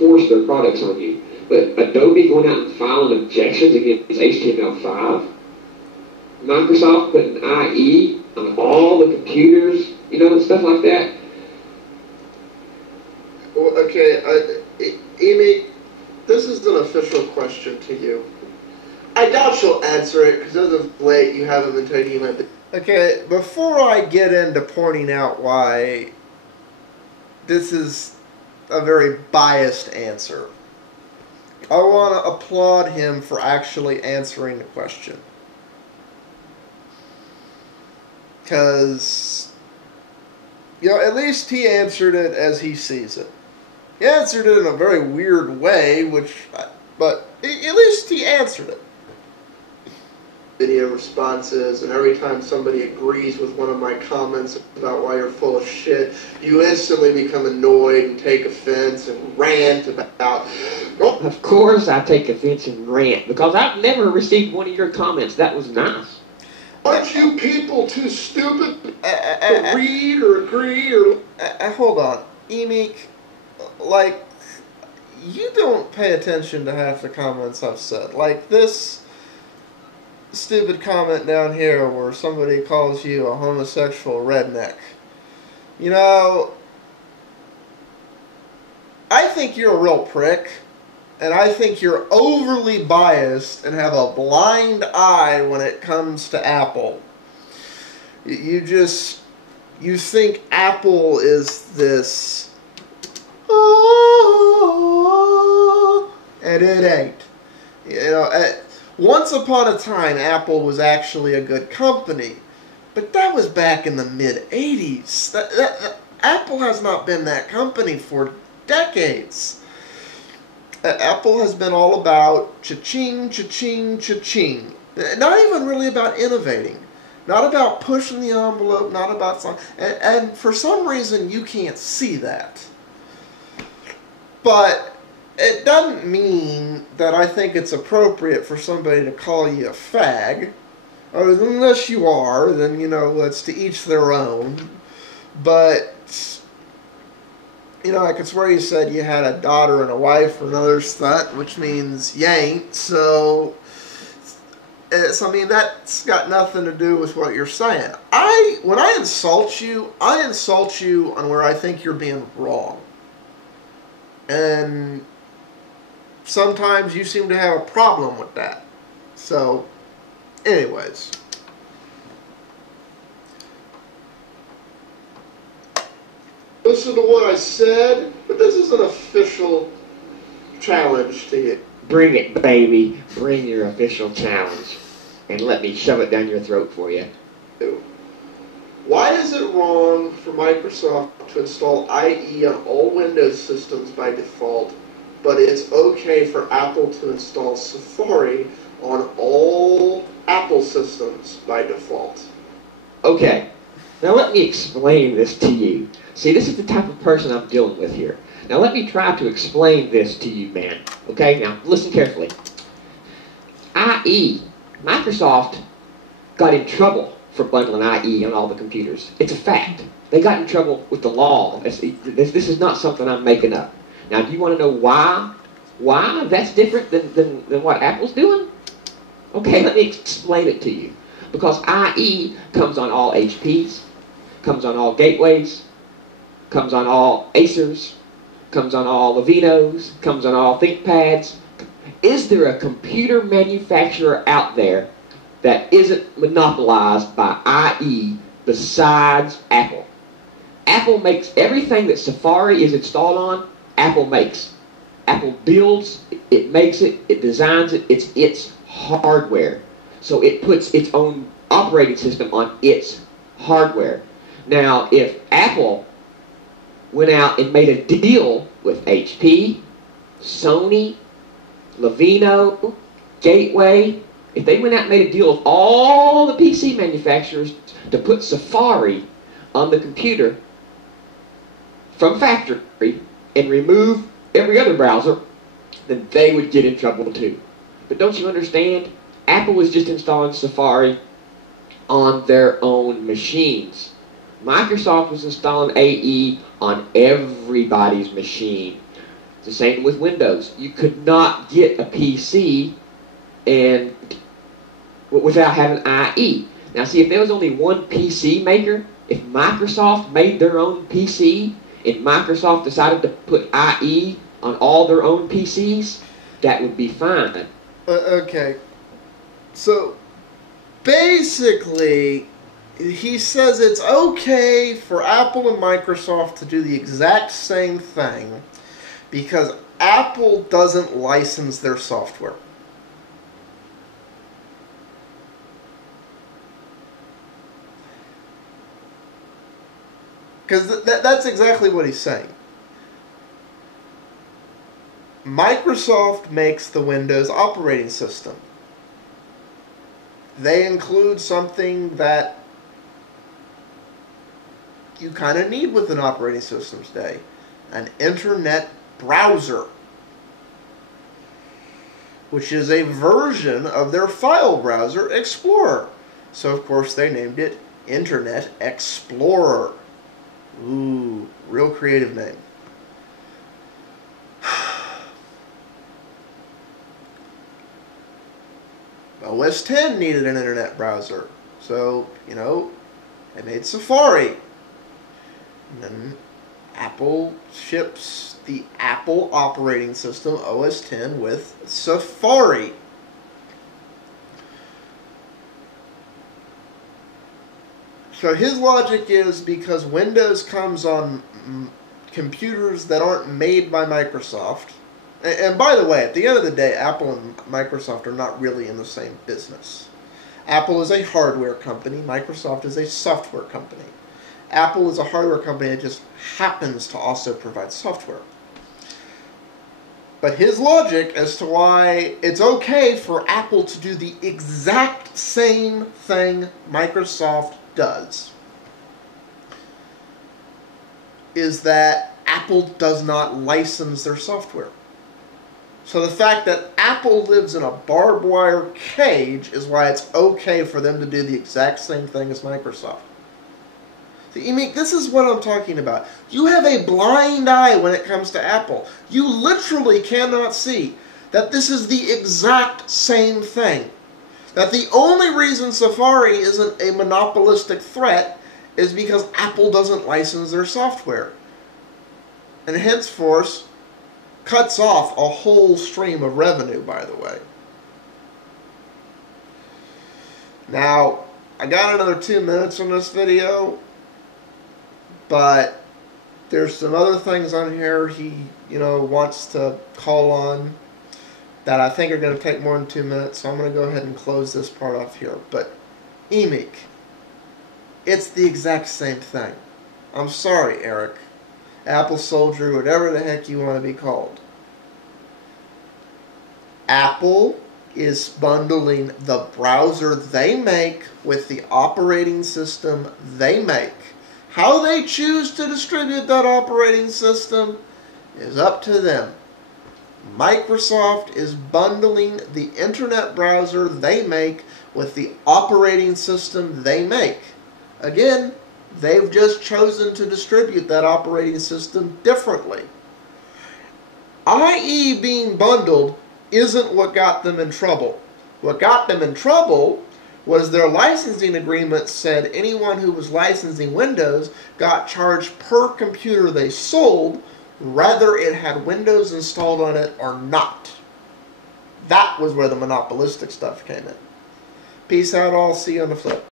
force their products on you. But Adobe going out and filing objections against HTML5, Microsoft putting IE on all the computers, stuff like that. Well, okay, Amy, this is an official question to you. I doubt you'll answer it because as of late you haven't been taking my... Okay, before I get into pointing out why this is a very biased answer, I want to applaud him for actually answering the question. Because, at least he answered it as he sees it. He answered it in a very weird way, but at least he answered it. Video responses, and every time somebody agrees with one of my comments about why you're full of shit, you instantly become annoyed and take offense and rant about... Of course I take offense and rant, because I've never received one of your comments. That was nice. Aren't you people too stupid to read or agree or... hold on. Emeek, you don't pay attention to half the comments I've said. Like this stupid comment down here where somebody calls you a homosexual redneck. I think you're a real prick, and I think you're overly biased and have a blind eye when it comes to Apple. You think Apple is this, and it ain't. Once upon a time, Apple was actually a good company, but that was back in the mid-'80s. Apple has not been that company for decades. Apple has been all about cha-ching, cha-ching, cha-ching. Not even really about innovating. Not about pushing the envelope, not about something. And for some reason, you can't see that. But it doesn't mean that I think it's appropriate for somebody to call you a fag. Unless you are, then, it's to each their own. But, I could swear you said you had a daughter and a wife or another slut, which means you ain't. So, that's got nothing to do with what you're saying. When I insult you on where I think you're being wrong. And sometimes you seem to have a problem with that. So, anyways. Listen to what I said, but this is an official challenge to you. Bring it, baby. Bring your official challenge. And let me shove it down your throat for you. Why is it wrong for Microsoft to install IE on all Windows systems by default, but it's okay for Apple to install Safari on all Apple systems by default? Okay, now let me explain this to you. See, this is the type of person I'm dealing with here. Now let me try to explain this to you, man. Okay, now listen carefully. IE, Microsoft got in trouble for bundling IE on all the computers. It's a fact. They got in trouble with the law. This is not something I'm making up. Now, do you want to know why that's different than what Apple's doing? Okay, let me explain it to you. Because IE comes on all HPs, comes on all gateways, comes on all Acers, comes on all Levinos, comes on all ThinkPads. Is there a computer manufacturer out there that isn't monopolized by IE besides Apple? Apple makes everything that Safari is installed on, Apple makes. Apple builds, it makes it, it designs it, it's its hardware. So it puts its own operating system on its hardware. Now, if Apple went out and made a deal with HP, Sony, Levino, Gateway, if they went out and made a deal with all the PC manufacturers to put Safari on the computer from factory and remove every other browser, then they would get in trouble too. But don't you understand? Apple was just installing Safari on their own machines. Microsoft was installing AE on everybody's machine. It's the same with Windows. You could not get a PC and without having IE. Now see, if there was only one PC maker, if Microsoft made their own PC and Microsoft decided to put IE on all their own PCs, that would be fine. Okay. So, basically, he says it's okay for Apple and Microsoft to do the exact same thing because Apple doesn't license their software. Because that's exactly what he's saying. Microsoft makes the Windows operating system. They include something that you kind of need with an operating system today, an internet browser, which is a version of their file browser, Explorer. So, of course, they named it Internet Explorer. Ooh, real creative name. OS X needed an internet browser. So, they made Safari. And then Apple ships the Apple operating system, OS X, with Safari. So his logic is because Windows comes on computers that aren't made by Microsoft. And by the way, at the end of the day, Apple and Microsoft are not really in the same business. Apple is a hardware company. Microsoft is a software company. Apple is a hardware company that just happens to also provide software. But his logic as to why it's okay for Apple to do the exact same thing Microsoft does is that Apple does not license their software. So the fact that Apple lives in a barbed wire cage is why it's okay for them to do the exact same thing as Microsoft. See, Emeek, this is what I'm talking about. You have a blind eye when it comes to Apple. You literally cannot see that this is the exact same thing. That the only reason Safari isn't a monopolistic threat is because Apple doesn't license their software. And henceforth cuts off a whole stream of revenue, by the way. Now, I got another 2 minutes on this video, but there's some other things on here he, wants to call on that I think are going to take more than 2 minutes, so I'm going to go ahead and close this part off here. But, Emeek, it's the exact same thing. I'm sorry, Eric. AppleSoldier, whatever the heck you want to be called. Apple is bundling the browser they make with the operating system they make. How they choose to distribute that operating system is up to them. Microsoft is bundling the internet browser they make with the operating system they make. Again, they've just chosen to distribute that operating system differently. IE being bundled isn't what got them in trouble. What got them in trouble was their licensing agreement said anyone who was licensing Windows got charged per computer they sold, whether it had Windows installed on it or not. That was where the monopolistic stuff came in. Peace out all. See you on the flip.